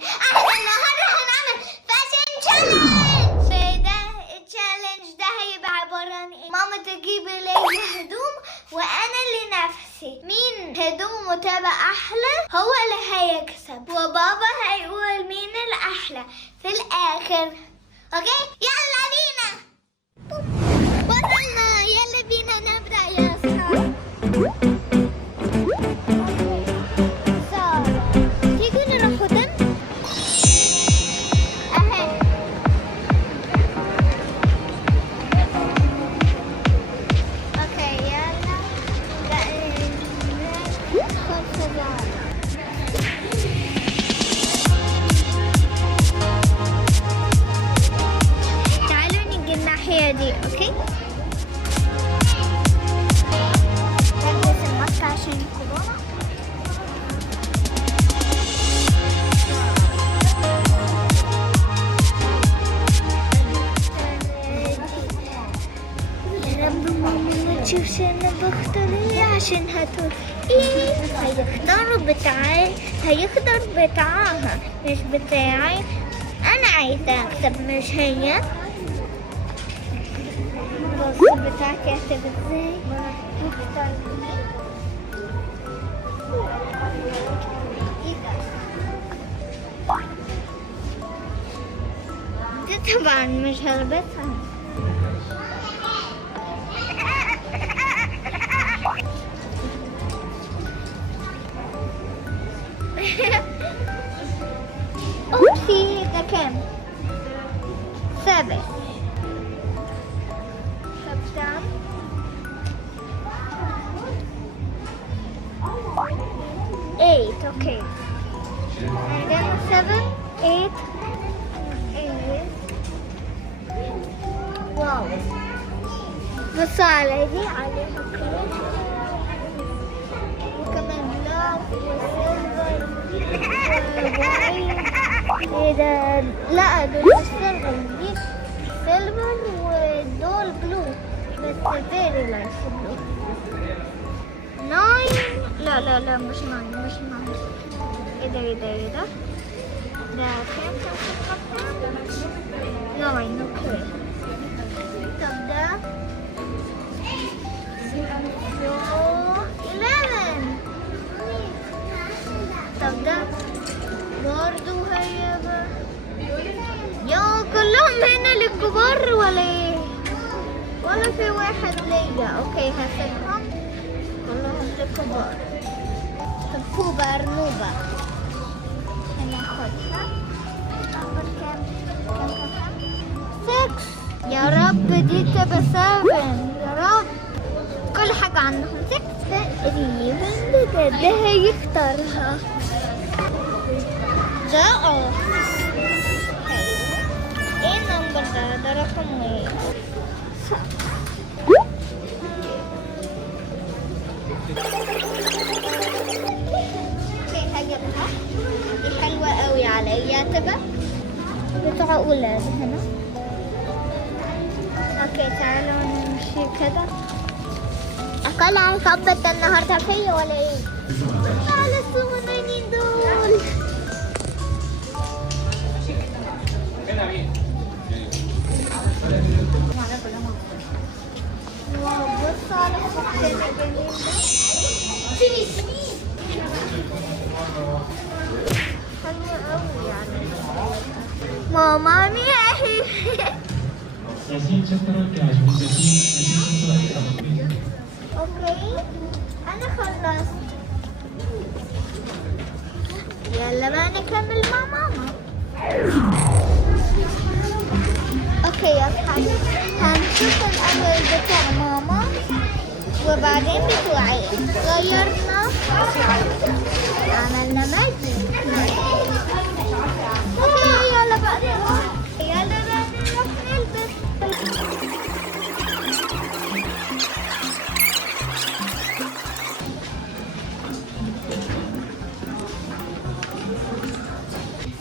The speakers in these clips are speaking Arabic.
احنا النهارده هنعمل فاشن تشالنج. ده التشالنج ده هيبقى عباره عن ايه؟ ماما تجيب لي هدوم وانا اللي نفسي مين هدومه تبقى احلى هو اللي هيكسب، وبابا هيقول مين الاحلى في الاخر. اوكي يلا بينا. وصلنا، يلا بينا نبدا يا ياسا. دي اوكي نلبس الماسك عشان الكورونا. يا رب ماما ما تشوفش انا بختار ايه عشان هتقول ايه. هيختار بتاعها مش بتاعي. انا عايزة اكسب مش هي. الصوت بتاعك يكتب ازاي؟ دي طبعا مش هلبسها. اوبسي ده كام؟ 7 down. 8, okay. And then 7, 8, 8. Wow. بصوا على دي عليها كروت وكمان بلاك وسيلفر ايه ده؟ لا دول السيلفر، دي سيلفر ودول بلو بس very light blue. 9 لا مش 9 ايه ده ده كام 9 اوكي. طب ده 11. طب ده برضو هيبقى يا كلهم هنا للكبار ولا ايه؟ ولا في واحد ليا؟ اوكي هسيبهم كلهم للكبار. طب كوبا ارنوبة هناخدها. نمبر كام 6. يا رب دي تبقى 7 يا رب. كل حاجة عندهم 6 تقريبا. بجد هيختارها ده ايه النمبر ده رقم ايه؟ اوكي هجيبها. دي حلوة قوي عليا تبقى بتوع اولاد هنا. اوكي تعالوا نمشي كده. اقل هيخبط النهارده فيا ولا ايه؟ تعالوا الصغننين دول. واو بص على الفستان الجميل ده. حلوة قوي يعني. ماما مياهي. اوكي انا خلصت. يلا بقى نكمل مع ماما. اوكي يا اصحابي هنشوف الاول بتاع ماما وبعدين بتوعي. غيرنا عملنا ماجيك. اوكي يلا بقى نروح نلبس.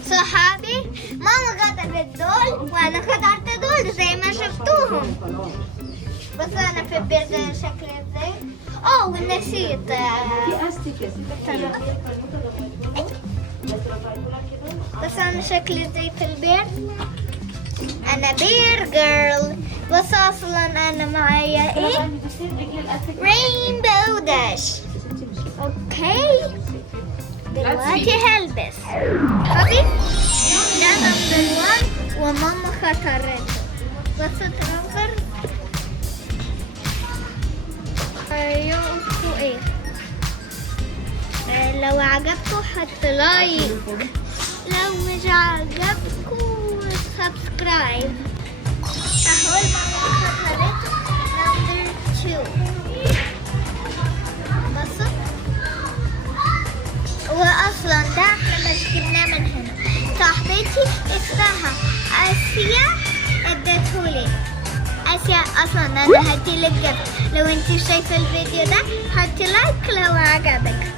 صحابي ماما غدرت دول وانا غدرت دول زي ما شفتوهم. بس انا في البيت شكلي ازاي. ونسيت في استيك يا ستي. بس انا شكلي زي البير. انا بير جيرل، بس اصلا انا معايا ايه؟ رينبو داش. اوكي دلوقتي هلبس حبيبي. ده نمبر 1 وماما خطرته. بس تنظر يقفوا ايه. لو عجبكم حط لايك، لو مش عجبكم سبسكرايب. اهو ماما خطرته نمبر 2. بصوا واصلا ده احنا مش جبناه من هنا. صاحبتي اسمها اسيا ادتهولي. اسيا اصلا انا هديلك جفت. لو انتي شايفه الفيديو ده حطي لايك لو عجبك.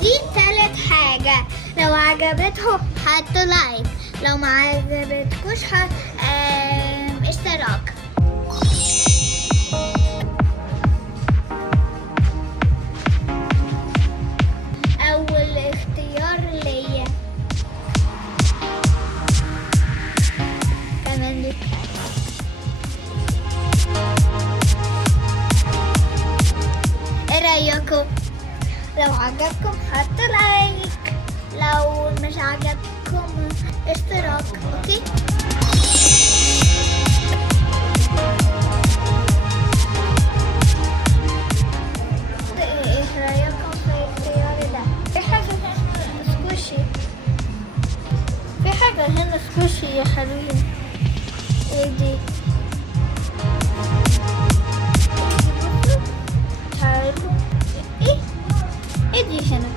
دي ثالث حاجه. لو عجبتهم حطوا لايك، لو ما عجبتكوش اشتراك. اول اختيار ليا كمان لك. ايه رايكم؟ لو عجبكم حطوا لايك، لو مش عجبكم اشتراك. اوكي ايه رايكم في اختياري ده؟ في حاجه هنا سكوشي، في حاجه هنا سكوشي يا حبيبي. ايه دي؟ تعالوا ايه دي هنا؟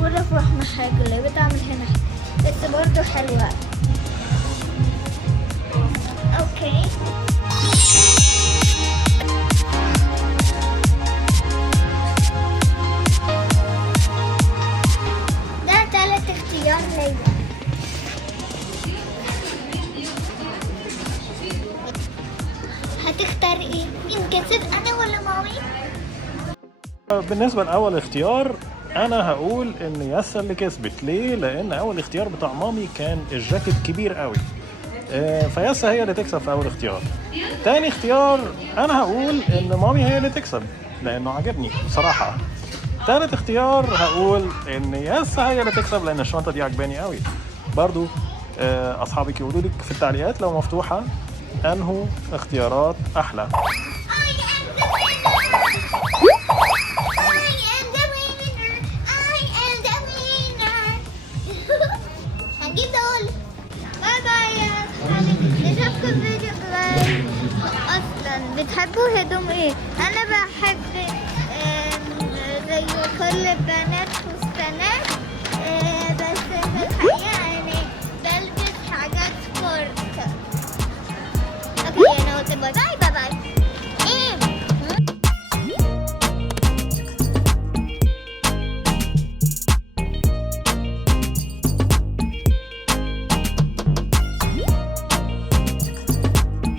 ورف رحمة حاجة اللي بتعمل هنا بس برضو حلوة. اوكي ده تالت اختيار ليا. هتختار ايه؟ مين كسب، انا ولا مامي؟ بالنسبة لأول اختيار أنا هقول إن ياسا اللي كسبت. ليه؟ لأن أول اختيار بتاع مامي كان الجاكيت كبير قوي، فياسا هي اللي تكسب في أول اختيار. تاني اختيار أنا هقول إن مامي هي اللي تكسب لأنه عجبني بصراحة. تالت اختيار هقول إن ياسا هي اللي تكسب لأن الشنطة دي عجباني قوي. برضو أصحابك يقولوا لك في التعليقات لو مفتوحة أنهو اختيارات أحلى. بتحبوا هدوم ايه؟ انا بحب زي كل البنات